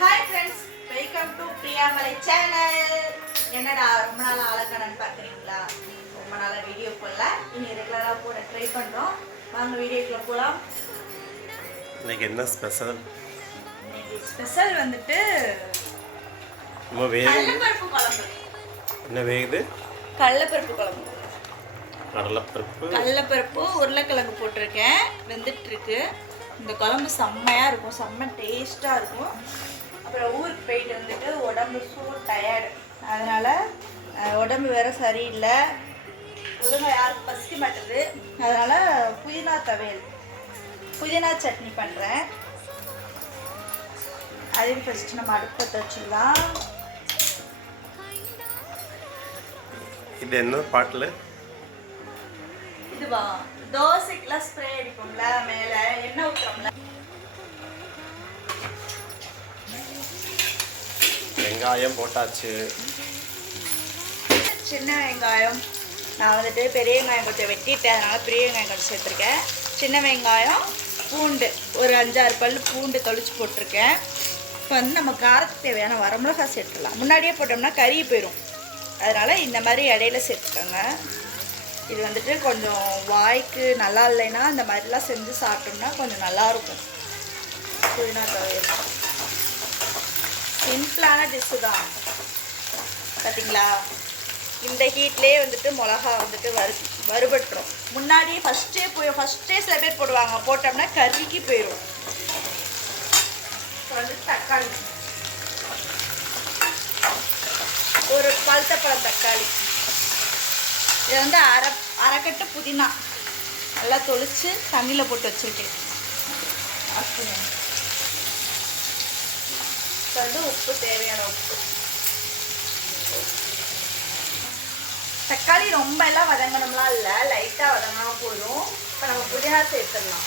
Hi friends welcome to Priyamalai channel என்னடா ரொம்ப நாள் ஆளக்கணன்னு பார்க்குறீங்களா? ரொம்ப நாளாக வீடியோ போடல. இனி ரெகுலராக போட ட்ரை பண்ணுறோம் வாங்க வீடியோக்குள்ள போகலாம் இன்னைக்கு என்ன ஸ்பெஷல் இன்னைக்கு ஸ்பெஷல் வந்துட்டு நம்ம வேக கடலைப்பருப்பு குழம்பு. என்ன வேகுது? கடலைப்பருப்பு குழம்பு. கடலைப்பருப்பு. கடலைப்பருப்பு உருளைக்கிழங்கு போட்டிருக்கேன். வெந்துட்டு இருக்கு இந்த குழம்பு செம்மையாக இருக்கும் செம்ம டேஸ்ட்டாக இருக்கும். அப்புறம் ஊருக்கு போயிட்டு வந்துட்டு உடம்பு சூ டயர்டு அதனால் உடம்பு வேற சரியில்லை. ஒழுங்காக யாருக்கும் பசிக்க மாட்டேது. அதனால் புதினா துவையல். புதினா சட்னி பண்ணுறேன் அதையும் ஃபஸ்ட்டு நம்ம அடுப்பத்தை வச்சிடலாம் இது என்ன பாட்டில்? இதுவா? தோசைக்கெல்லாம் ஸ்ப்ரே அடிப்போம்ல வெங்காயம் போட்டாச்சு. சின்ன வெங்காயம். நான் வந்துட்டு பெரிய வெங்காயம் கொஞ்சம் வெட்டிட்டேன். அதனால் பெரிய வெங்காயம் கொஞ்சம் சேர்த்துருக்கேன். சின்ன வெங்காயம் பூண்டு. ஒரு அஞ்சாறு பல் பூண்டு தொளிச்சு போட்டிருக்கேன். இப்போ வந்து நம்ம காரத்துக்கு தேவையான வரமிளகா சேர்த்துடலாம். முன்னாடியே போட்டோம்னா கறி போயிடும் அதனால் இந்த மாதிரி இடையில சேர்த்துக்கோங்க. இது வந்துட்டு கொஞ்சம் வாய்க்கு நல்லா இல்லைன்னா இந்த மாதிரிலாம் செஞ்சு சாப்பிட்டோம்னா கொஞ்சம் நல்லாயிருக்கும் புதினா தவிர சிம்பிளான டிஷ்ஷு தான். பார்த்தீங்களா இந்த ஹீட்லேயே வந்துட்டு மிளகா வந்துட்டு வறு வறுபட்டுரும். முன்னாடியே ஃபஸ்ட்டே போய் ஃபஸ்ட்டே சில பேர் போடுவாங்க. போட்டோம்னா கறிக்கு போயிடும் இப்போ வந்து தக்காளி. ஒரு பழுத்தப்பழம் தக்காளி. இது வந்து அரை அரைக்கட்டு புதினா. நல்லா தொளிச்சு தண்ணியில் போட்டு வச்சுருக்கேன். இப்போ வந்து உப்பு தேவையான உப்பு. தக்காளி ரொம்ப எல்லாம் வதங்கணும்லாம் இல்லை லைட்டாக வதங்கினா போதும். இப்போ நம்ம புதினா சேர்த்துடலாம்.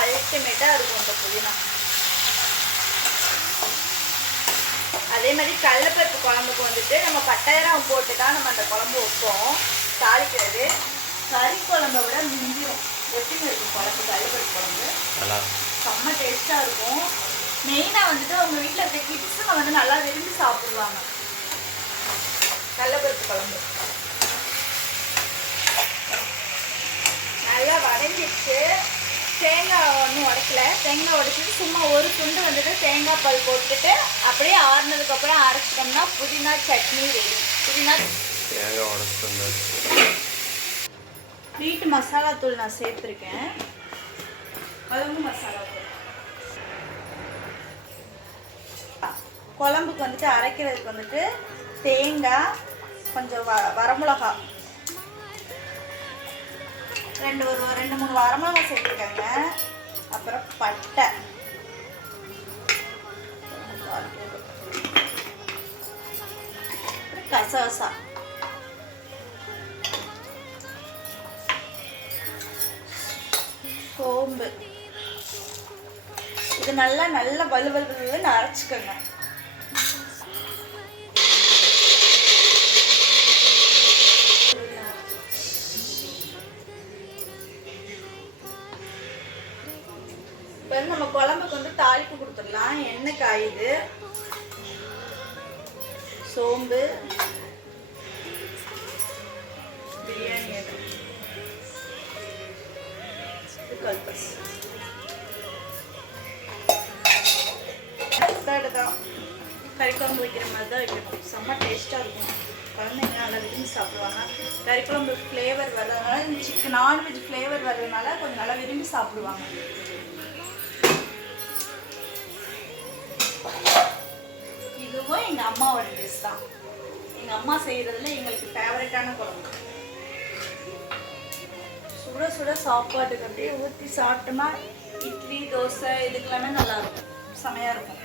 அல்டிமேட்டாக இருக்கும் இந்த புதினா. அதே மாதிரி கடலைப்பருப்பு குழம்புக்கு வந்துட்டு நம்ம பட்டாயிரம் போட்டு தான் நம்ம அந்த குழம்பு வைப்போம். தாளிக்கிறது. கறி குழம்பை விட மிஞ்சிரும் எப்படிங்க இருக்கும் குழம்பு. கடலைப்பருப்பு குழம்பு செம்ம டேஸ்ட்டாக இருக்கும். மெயினாக வந்துட்டு அவங்க வீட்டில் இருக்க கிட்ஸுங்க வந்து நல்லா விரும்பி சாப்பிடுவாங்க. கடலைப்பருப்பு குழம்பு. நல்லா வதங்கிடுச்சு. தேங்காய் உடைச்சிட்டு சும்மா ஒரு துண்டு வந்துட்டு தேங்காய் பால் போட்டுட்டு அப்படியே ஆறுனதுக்கப்புறம் அரைச்சிட்டோம்னா புதினா சட்னி ரெடி புதினா தேங்காய் வீட்டு மசாலா தூள் நான் சேர்த்துருக்கேன். குழம்பு மசாலா தூள். குழம்புக்கு வந்துட்டு அரைக்கிறதுக்கு வந்துட்டு தேங்காய் கொஞ்சம் வ வரமிளகா ரெண்டு ஒரு ரெண்டு மூணு வரமிளகா சேர்த்துருக்காங்க. பட்டை. கசவசா கசகசா. சோம்பு. இது நல்லா நல்லா வலுவலுன்னு வலு அரைச்சிக்கோங்க. வந்து நம்ம குழம்புக்கு வந்து தாளிப்பு கொடுத்துடலாம். எண்ணெய் காயுது. சோம்பு. பிரியாணி கல்பஸ் தான். கறி குழம்பு வைக்கிற மாதிரி தான் வைக்கணும். செம்ம டேஸ்ட்டாக இருக்கும். குழந்தைங்க நல்லா விரும்பி சாப்பிடுவாங்க. கறி குழம்பு ஃப்ளேவர் வர்றதுனால சிக்கன் நான்வெஜ் ஃப்ளேவர் வர்றதுனால கொஞ்சம் நல்லா விரும்பி சாப்பிடுவாங்க. எங்கள் அம்மாவோட டிஷ் தான். எங்கள் அம்மா செய்கிறதுல எங்களுக்கு ஃபேவரட்டான குழம்பு. சுட சுட சாப்பாட்டுக்கு அப்படியே ஊற்றி சாப்பிட்டோமா இட்லி தோசை இதுக்கெல்லாமே நல்லாயிருக்கும் செமையாக இருக்கும்.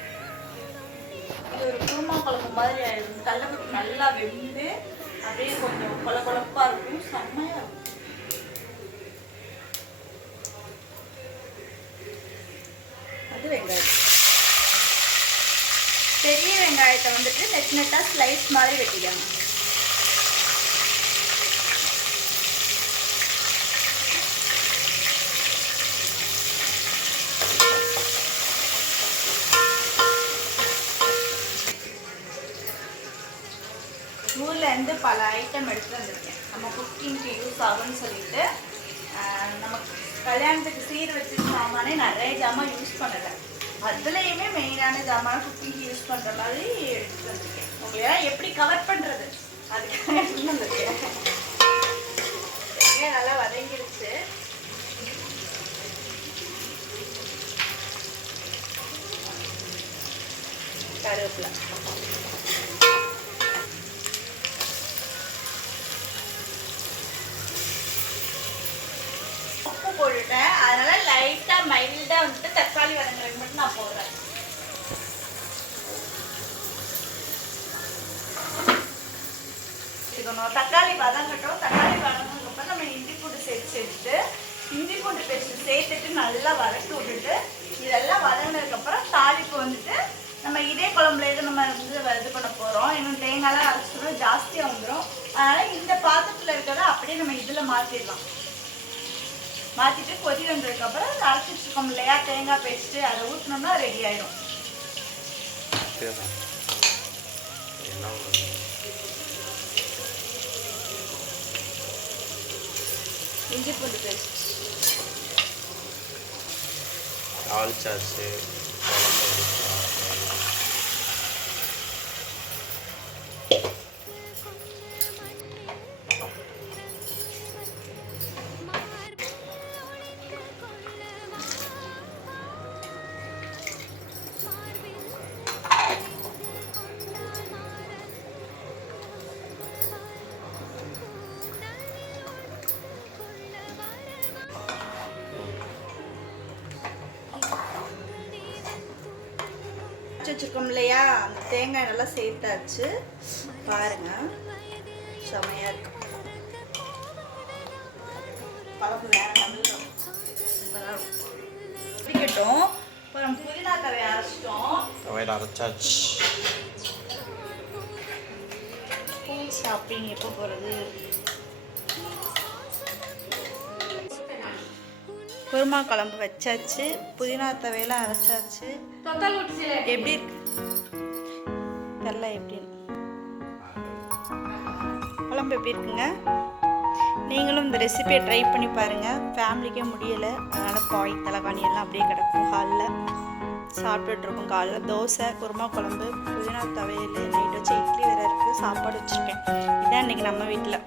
இது ஒரு குருமா குழம்பு மாதிரி ஆயிடும். கடலைப்பருப்பு நல்லா வெந்து அப்படியே கொஞ்சம் கொல கொழப்பாக இருக்கும். செம்மையாக இருக்கும். அது வெங்காயம். பெரிய வெங்காயத்தை வந்துட்டு நெட் நெட்டாக ஸ்லைஸ் மாதிரி வெட்டிக்கணும் ஊர்லேருந்து பல ஐட்டம் எடுத்து வந்திருக்கேன். நம்ம குக்கிங்க்கு யூஸ் ஆகும்னு சொல்லிட்டு நம்ம கல்யாணத்துக்கு சீர் வச்சு சாமானே நிறைய ஜாமான் யூஸ் பண்ணலை. அதுலேயுமே மெயினான ஜாமான குக்கிங் யூஸ் பண்ணுற மாதிரி எடுத்து வந்திருக்கேன் உங்களை எப்படி கவர் பண்ணுறது அதுக்காக எடுத்து வந்திருக்கேன் நல்லா வதங்கிடுச்சு கருவேப்பிலை. உப்பு போட்டுட்டேன். அதனால லைட்டா மைல்டா வந்துட்டு தக்காளி வதங்குறதுக்கு மட்டும் நான் போடுறேன் இருக்கணும் தக்காளி வதங்கட்டும் தக்காளி வதங்கினதுக்கப்புறம் நம்ம இஞ்சி பூண்டு சேர்த்து சேர்த்துட்டு இஞ்சி பூண்டு பேஸ்ட் சேர்த்துட்டு நல்லா வதக்கி விட்டுட்டு இதெல்லாம் வதங்கினதுக்கப்புறம் தாளிப்பு வந்துட்டு நம்ம இதே குழம்புல இது நம்ம வந்து இது பண்ண போகிறோம் இன்னும் தேங்காய்லாம் அரைச்சிடும் ஜாஸ்தியாக வந்துடும் அதனால் இந்த பாத்திரத்தில் இருக்கிறத அப்படியே நம்ம இதில் மாற்றிடலாம் மாற்றிட்டு கொதி வந்ததுக்கப்புறம் அதை அரைச்சி வச்சுருக்கோம். இல்லையா? தேங்காய் பேஸ்ட்டு அதை ஊற்றினோம்னா ரெடி ஆயிடும். இஞ்சி பூண்டு பேஸ்ட். தாளிச்சாச்சு. வச்சுருக்கோம் இல்லையா? அந்த தேங்காய் நல்லா சேர்த்தாச்சு. பாருங்க. செமையாக வேற இருக்கும். புதினா தவையை அரைச்சிட்டோம். துவையல் அரைச்சாச்சு. ஸ்கூல் ஷாப்பிங் எப்போ போகிறது குருமா குழம்பு வச்சாச்சு புதினா துவையெல்லாம் அரைச்சாச்சு. எப்படி இருக்கு? தெரில எப்படின்னு குழம்பு எப்படி இருக்குங்க? நீங்களும் இந்த ரெசிபியை ட்ரை பண்ணி பாருங்கள் ஃபேமிலிக்கே முடியலை. அதனால் பாய் தலைகாணி எல்லாம் அப்படியே கிடக்கும் ஹாலில் சாப்பிட்டுட்டு இருக்கோம் காலைல தோசை குருமா குழம்பு புதினா துவையல் நைட் வச்சு இட்லி வேறு இருக்குது சாப்பாடு வச்சுருக்கேன். இதான் இன்றைக்கி நம்ம வீட்டில்